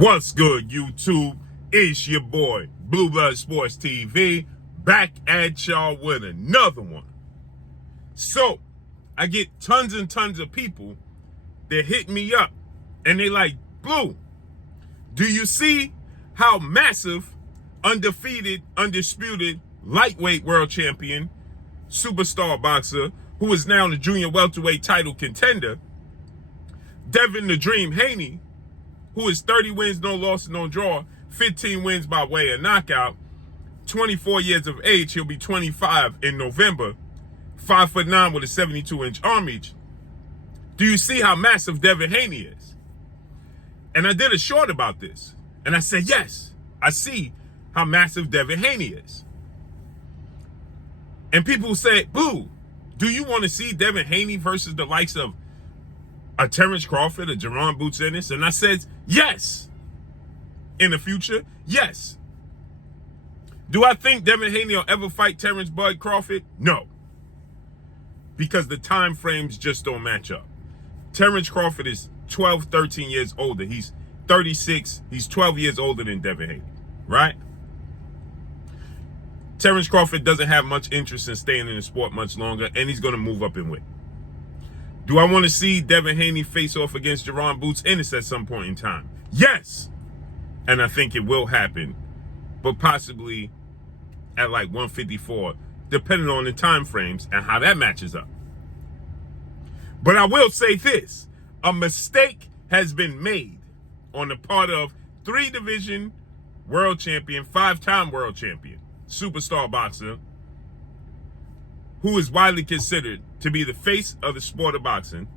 What's good, YouTube? It's your boy, Blue Blood Sports TV, back at y'all with another one. So, I get tons and tons of people that hit me up, and they like, Blue, do you see how massive, undefeated, undisputed, lightweight world champion, superstar boxer, who is now the junior welterweight title contender, Devin the Dream Haney, who is 30 wins, no loss, no draw, 15 wins by way of knockout, 24 years of age, he'll be 25 in November, 5'9" with a 72-inch arm reach. Do you see how massive Devin Haney is? And I did a short about this, and I said, yes, I see how massive Devin Haney is. And people say, Boo, do you want to see Devin Haney versus the likes of a Terrence Crawford, a Jerron Boots Ennis? And I said, yes. In the future, yes. Do I think Devin Haney will ever fight Terrence Bud Crawford? No. Because the time frames just don't match up. Terrence Crawford is 12, 13 years older. He's 36. He's 12 years older than Devin Haney, right? Terrence Crawford doesn't have much interest in staying in the sport much longer, and he's going to move up in weight. Do I want to see Devin Haney face off against Jerron Boots Ennis at some point in time? Yes. And I think it will happen, but possibly at like 154, depending on the time frames and how that matches up. But I will say this, a mistake has been made on the part of 3-division world champion, 5-time world champion, superstar boxer, who is widely considered to be the face of the sport of boxing,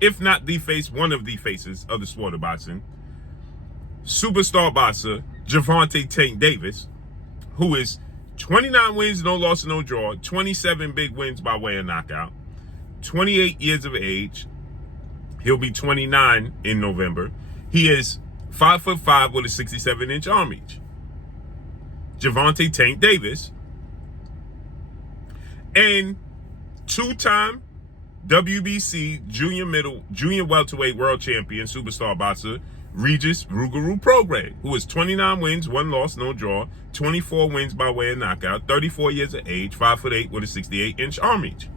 if not the face, one of the faces of the sport of boxing, superstar boxer Gervonta Tank Davis, who is 29 wins, no loss, no draw, 27 big wins by way of knockout, 28 years of age. He'll be 29 in November. He is 5'5" with a 67-inch arm reach. Gervonta Tank Davis, and 2-time WBC junior welterweight world champion, superstar boxer Regis Prograis, who is 29 wins, 1 loss, no draw, 24 wins by way of knockout, 34 years of age, 5'8" with a 68-inch arm reach.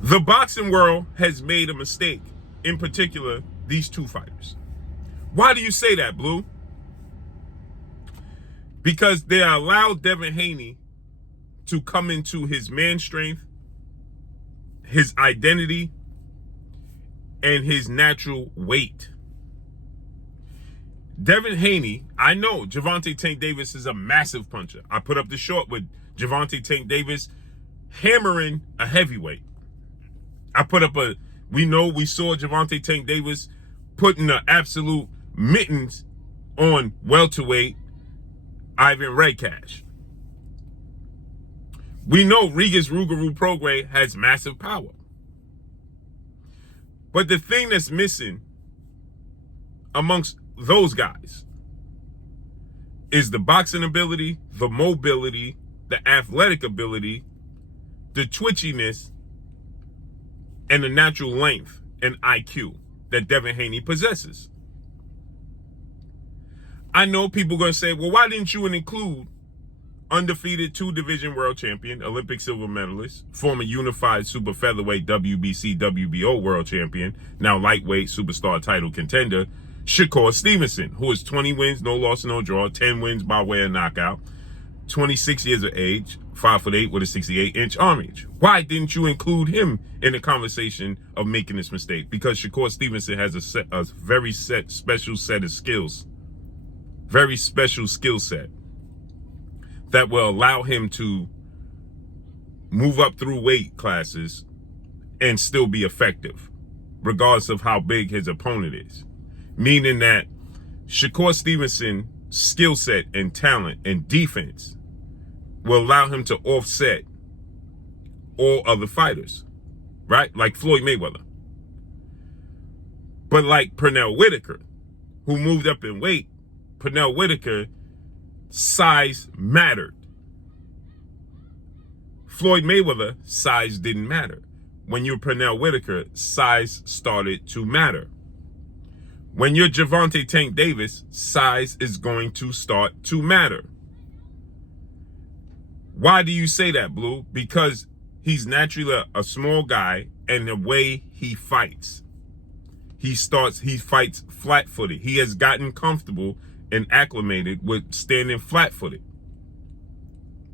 The boxing world has made a mistake, in particular, these two fighters. Why do you say that, Blue? Because they allowed Devin Haney to come into his man strength, his identity, and his natural weight. Devin Haney, I know Gervonta Tank Davis is a massive puncher. I put up the short with Gervonta Tank Davis hammering a heavyweight. I put up we saw Gervonta Tank Davis putting the absolute mittens on welterweight Ivan Redcash. We know Regis Prograis has massive power. But the thing that's missing amongst those guys is the boxing ability, the mobility, the athletic ability, the twitchiness, and the natural length and IQ that Devin Haney possesses. I know people are going to say, well, why didn't you include undefeated 2-division world champion, Olympic silver medalist, former unified super featherweight WBC, WBO world champion, now lightweight superstar title contender, Shakur Stevenson, who is 20 wins, no loss, no draw, 10 wins by way of knockout, 26 years of age, 5'8" with a 68-inch arm reach. Why didn't you include him in the conversation of making this mistake? Because Shakur Stevenson has a very special set of skills, very special skill set that will allow him to move up through weight classes and still be effective, regardless of how big his opponent is. Meaning that Shakur Stevenson's skill set and talent and defense will allow him to offset all other fighters, right? Like Floyd Mayweather. But like Pernell Whitaker, who moved up in weight, Pernell Whitaker, size mattered. Floyd Mayweather, size didn't matter. When you're Pernell Whitaker, size started to matter. When you're Gervonta Tank Davis, size is going to start to matter. Why do you say that, Blue? Because he's naturally a small guy, and the way he fights, he fights flat-footed. He has gotten comfortable and acclimated with standing flat-footed,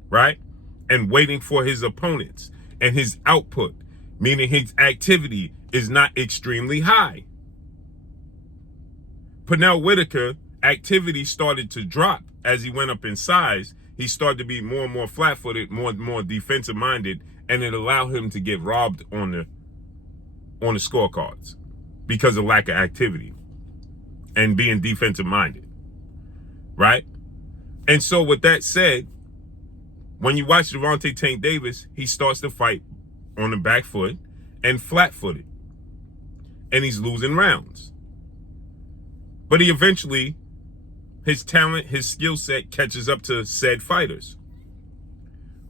right? And waiting for his opponents, and his output, meaning his activity, is not extremely high. Pernell Whitaker, activity started to drop as he went up in size. He started to be more and more flat-footed, more and more defensive-minded, and it allowed him to get robbed on the scorecards because of lack of activity and being defensive-minded, right? And so with that said, when you watch Gervonta Tank Davis, he starts to fight on the back foot and flat-footed, and he's losing rounds. But he eventually, his talent, his skill set catches up to said fighters.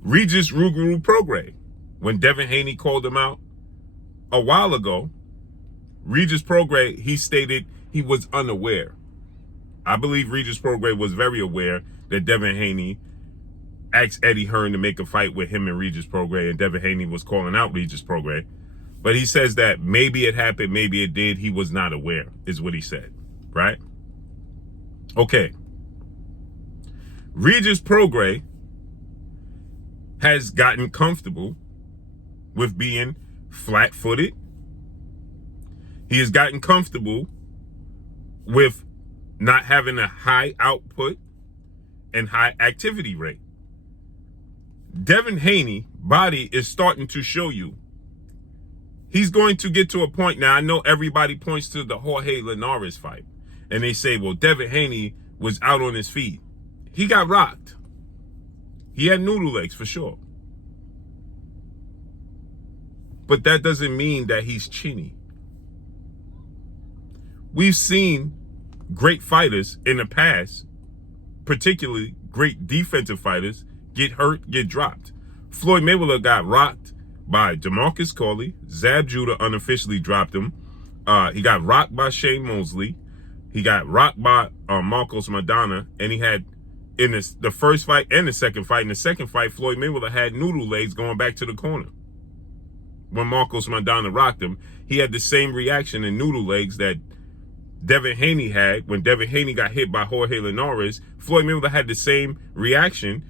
Regis Ruguru Prograis, when Devin Haney called him out a while ago, Regis Prograis, he stated he was unaware. I believe Regis Prograis was very aware that Devin Haney asked Eddie Hearn to make a fight with him and Regis Prograis, and Devin Haney was calling out Regis Prograis. But he says that maybe it happened, maybe it did. He was not aware, is what he said, right? Okay. Regis Prograis has gotten comfortable with being flat-footed. He has gotten comfortable with not having a high output and high activity rate. Devin Haney body is starting to show you. He's going to get to a point now. I know everybody points to the Jorge Linares fight, and they say, well, Devin Haney was out on his feet. He got rocked. He had noodle legs for sure. But that doesn't mean that he's chinny. We've seen great fighters in the past, particularly great defensive fighters, get hurt, get dropped. Floyd Mayweather got rocked by DeMarcus Corley. Zab Judah unofficially dropped him. He got rocked by Shane Mosley. He got rocked by Marcos Maidana. And he had, in the first fight and the second fight, in the second fight, Floyd Mayweather had noodle legs going back to the corner. When Marcos Maidana rocked him, he had the same reaction in noodle legs that Devin Haney had when Devin Haney got hit by Jorge Linares. Floyd Mayweather had the same reaction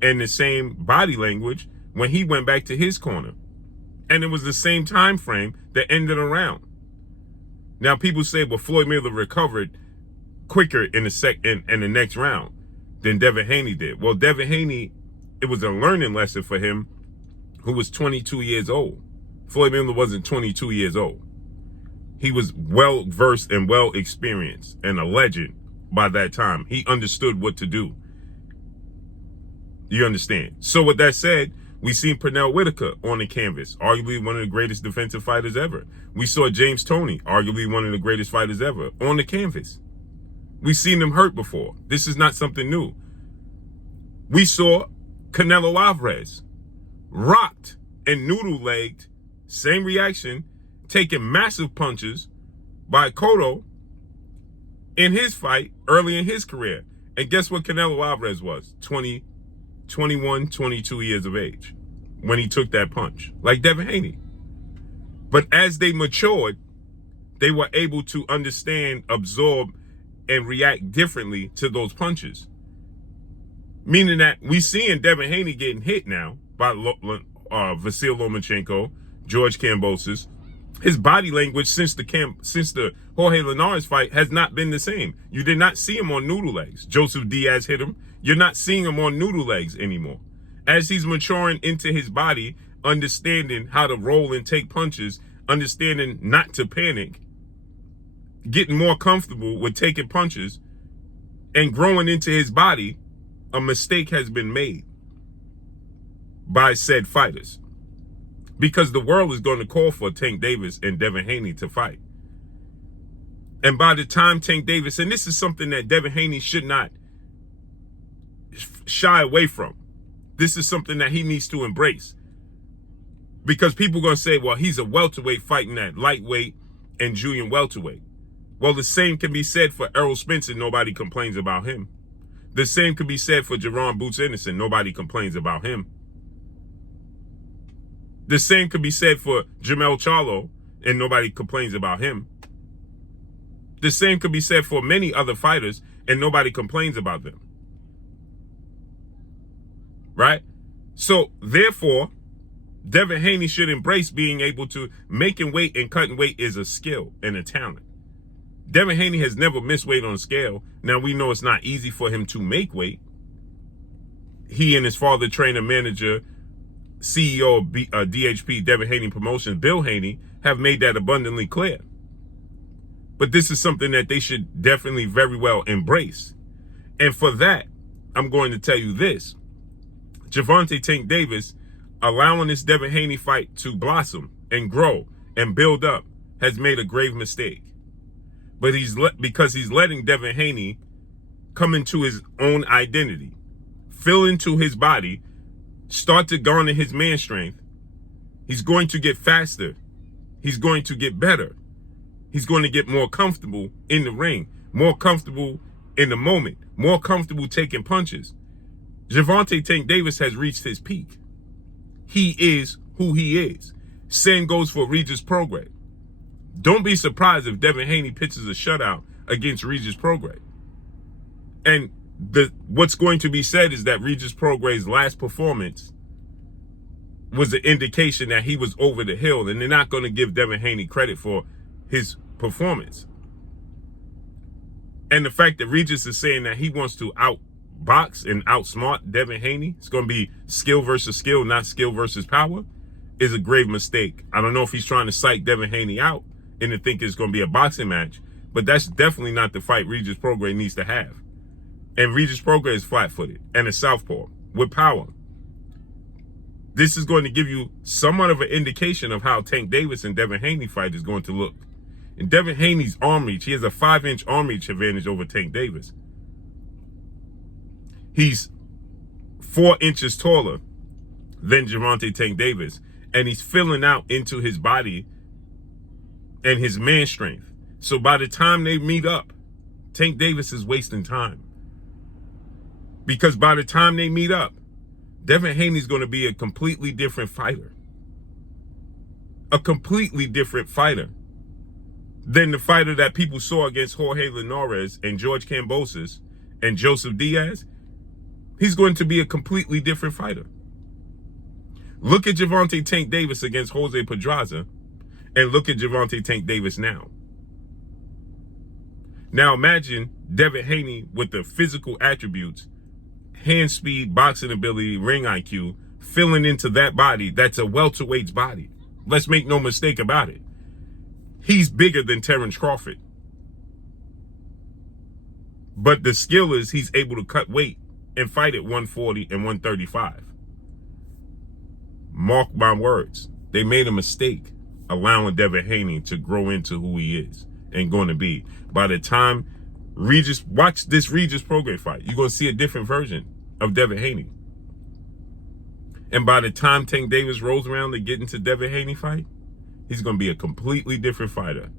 and the same body language when he went back to his corner. And it was the same time frame that ended a round. Now people say, well, Floyd Mayweather recovered quicker in the next round than Devin Haney did. Well, Devin Haney, it was a learning lesson for him, who was 22 years old. Floyd Mayweather wasn't 22 years old. He was well versed and well experienced and a legend by that time. He understood what to do. You understand? So with that said, we seen Pernell Whitaker on the canvas, arguably one of the greatest defensive fighters ever. We saw James Toney, arguably one of the greatest fighters ever, on the canvas. We've seen them hurt before. This is not something new. We saw Canelo Alvarez rocked and noodle-legged, same reaction, taking massive punches by Cotto in his fight early in his career. And guess what Canelo Alvarez was? 21, 22 years of age when he took that punch, like Devin Haney. But as they matured, they were able to understand, absorb, and react differently to those punches. Meaning that we seeing Devin Haney getting hit now by Vasyl Lomachenko, George Kambosos. His body language since the Jorge Linares fight has not been the same. You did not see him on noodle legs. Joseph Diaz hit him. You're not seeing him on noodle legs anymore. As he's maturing into his body, understanding how to roll and take punches, understanding not to panic, getting more comfortable with taking punches, and growing into his body, a mistake has been made by said fighters. Because the world is going to call for Tank Davis and Devin Haney to fight. And by the time Tank Davis, and this is something that Devin Haney should not shy away from. This is something that he needs to embrace. Because people are going to say, well, he's a welterweight fighting at lightweight and junior welterweight. Well, the same can be said for Errol Spence, and nobody complains about him. The same can be said for Jerron Boots Anderson. Nobody complains about him. The same could be said for Jermell Charlo, and nobody complains about him. The same could be said for many other fighters, and nobody complains about them. Right? So, therefore, Devin Haney should embrace being able to making weight and cutting weight is a skill and a talent. Devin Haney has never missed weight on a scale. Now, we know it's not easy for him to make weight. He and his father, trainer, manager, CEO of DHP, Devin Haney Promotions, Bill Haney, have made that abundantly clear. But this is something that they should definitely very well embrace. And for that, I'm going to tell you this. Gervonta Tank Davis, allowing this Devin Haney fight to blossom and grow and build up, has made a grave mistake. But because he's letting Devin Haney come into his own identity, fill into his body, start to garner his man strength, he's going to get faster. He's going to get better. He's going to get more comfortable in the ring, more comfortable in the moment, more comfortable taking punches. Gervonta Tank Davis has reached his peak. He is who he is. Same goes for Regis Prograis. Don't be surprised if Devin Haney pitches a shutout against Regis Prograis. And what's going to be said is that Regis Prograis' last performance was an indication that he was over the hill, and they're not going to give Devin Haney credit for his performance. And the fact that Regis is saying that he wants to outbox and outsmart Devin Haney, it's going to be skill versus skill, not skill versus power, is a grave mistake. I don't know if he's trying to psych Devin Haney out and to think it's going to be a boxing match, but that's definitely not the fight Regis Prograis needs to have. And Regis Prograis is flat-footed and a southpaw with power. This is going to give you somewhat of an indication of how Tank Davis and Devin Haney fight is going to look. In Devin Haney's arm reach, he has a 5-inch arm reach advantage over Tank Davis. He's 4 inches taller than Gervonta Tank Davis, and he's filling out into his body and his man strength. So by the time they meet up, Tank Davis is wasting time. Because by the time they meet up, Devin Haney's going to be a completely different fighter. A completely different fighter than the fighter that people saw against Jorge Linares and George Kambosos and Joseph Diaz. He's going to be a completely different fighter. Look at Gervonta Tank Davis against Jose Pedraza and look at Gervonta Tank Davis now. Now imagine Devin Haney with the physical attributes, hand speed, boxing ability, ring IQ, filling into that body that's a welterweight's body. Let's make no mistake about it. He's bigger than Terrence Crawford. But the skill is he's able to cut weight and fight at 140 and 135. Mark my words. They made a mistake allowing Devin Haney to grow into who he is and going to be. By the time watch this Regis Prograis fight, you're going to see a different version of Devin Haney. And by the time Tank Davis rolls around to get into Devin Haney fight, he's going to be a completely different fighter.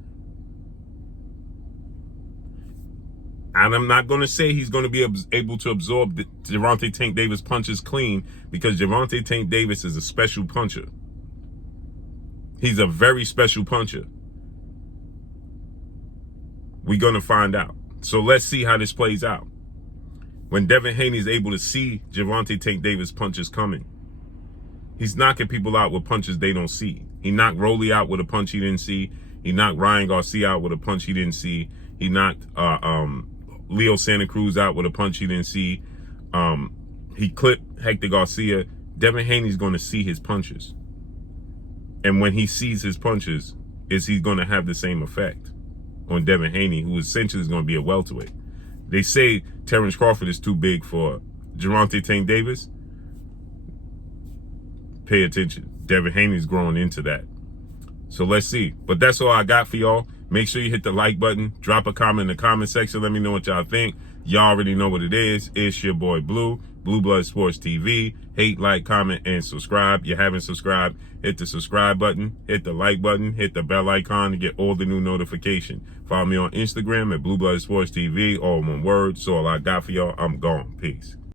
And I'm not going to say he's going to be able to absorb Gervonta Tank Davis punches clean, because Gervonta Tank Davis is a special puncher. He's a very special puncher. We're going to find out. So let's see how this plays out. When Devin Haney is able to see Gervonta Tank Davis punches coming, he's knocking people out with punches they don't see. He knocked Rolly out with a punch he didn't see. He knocked Ryan Garcia out with a punch he didn't see. He knocked Leo Santa Cruz out with a punch he didn't see. He clipped Hector Garcia. Devin Haney's going to see his punches. And when he sees his punches, is he going to have the same effect on Devin Haney, who essentially is going to be a welterweight? They say Terrence Crawford is too big for Gervonta Tank Davis. Pay attention. Devin Haney's growing into that. So let's see. But that's all I got for y'all. Make sure you hit the like button. Drop a comment in the comment section. Let me know what y'all think. Y'all already know what it is. It's your boy Blue, Blue Blood Sports TV. Hate, like, comment, and subscribe. You haven't subscribed, hit the subscribe button, hit the like button, hit the bell icon to get all the new notifications. Follow me on Instagram at Blue Blood Sports TV, all one word. So all I got for y'all. I'm gone. Peace.